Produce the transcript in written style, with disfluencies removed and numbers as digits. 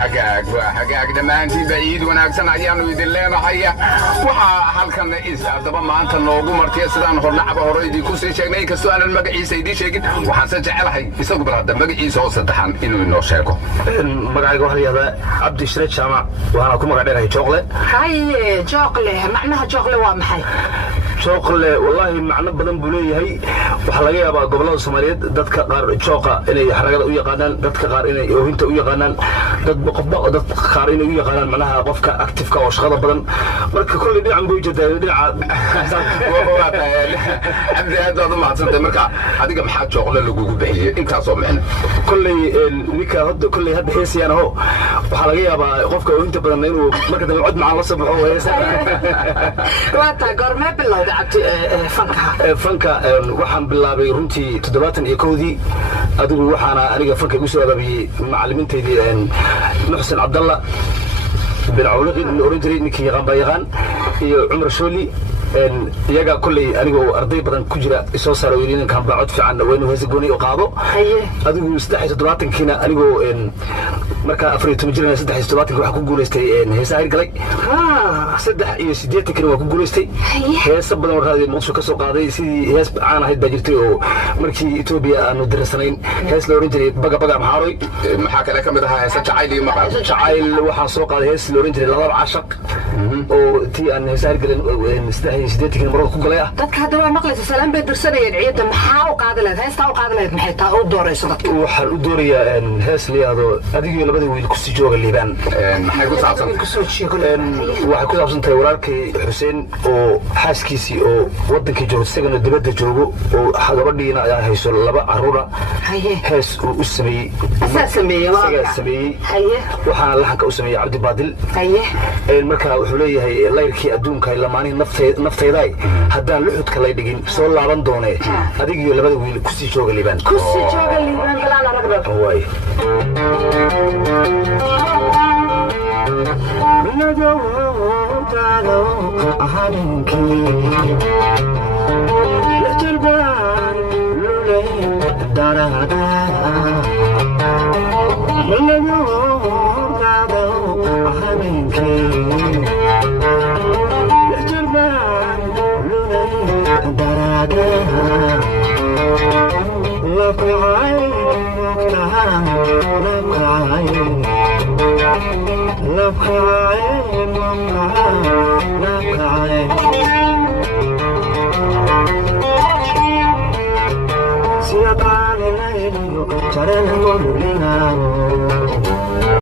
وحقاق دمانتي بعيد وناكسن عيانو يدلين حيا وحا halkan is adaba maanta noogu martay sidaan hornacba horeydii ku sii sheegnay ka su'aal magaciisa idii sheegin waxaan sa jecelahay isagu barada magaciisa oo saddexan inuu inoo sheego magacayga waxa la yiraahdaa Cabdi Shreed Jaamac waxaan ku magac dheerahay Joqle haye Joqle macnaha Joqle waa maxay Joqle wallahi macna badan buu leeyahay waxa laga yaabaa gobolada Soomaaliyeed dadka qaar Joqa inay xaragada u yaqaanaan dadka qaar inay oohinta u yaqaanaan dad qaar inay u yaqaanaan macnaha qofka active ka oo shaqada badan marka kulli dhinac buu jeedaa dhinaca عبد هذا ما تصدق مركا هذيك محل شغل اللي جوجو بحية أنت أصلا محنا كل نيكا هاد كل هاد بحيسي أنا هو وحلاقيها بقفك وأنت بدنين ومركا تقعد مع الله صبح هو يسا وأنت قرمة بالله دعت فنكا وحن بالله بيرنتي تدباتن يكودي أدو وحنا أنا فنكا مسوا بمعلمين تيدي محسن عبد الله بن عولق الأورنجري نكي يغان بايغان عمر شولي iyaga kulay anigu arday badan ku jira isoo saaray inaan baacad fiican weyn hees gooni oo qaado adigu 73 kiina anigu marka 14 jirna 73 waxa ku guuleystay heesaha galay 83 kiina waa ku guuleystay heesa badan oo raadiyay muqdisho ka soo qaaday sidii hees caan ahayd baa jirtay oo markii Ethiopia aanu diraysanayn hees la oran jiray baga maxaaroy maxaa kale kamid ahaa heesa jacayl iyo maqal jacayl waxa soo qaaday hees la oran jiray laba cashaq oo tii aan heesaha galay sideedkii marada ku galay dadka hadda waa maqlaysa salaam bay dirsanayeen ciidda maxaa u qaadaleed heesta u qaadaleed maxay taa u doorayso dadka waxaan u doorayaa hees liyaado adigii labada wiil ku sii jooga liibaan maxay ku saabsan waxay ku saabsan tahay walaalkay Xuseen oo xaaskiisii oo wadankii joogo isagana dibadda joogo oo gabadhiina ay hayso laba caruura hees uu u sameeyay waxaan lahanka u sameeyay Cabdi Baadil marka wuxuu leeyahay layrkii adduunka lamaanihi naftayday haddaan luxudka lay dhigin soo laaban doonee adigiyo labada wiil ku sii jooga liibaan galaan aragda way Siapa yang lain, cara yang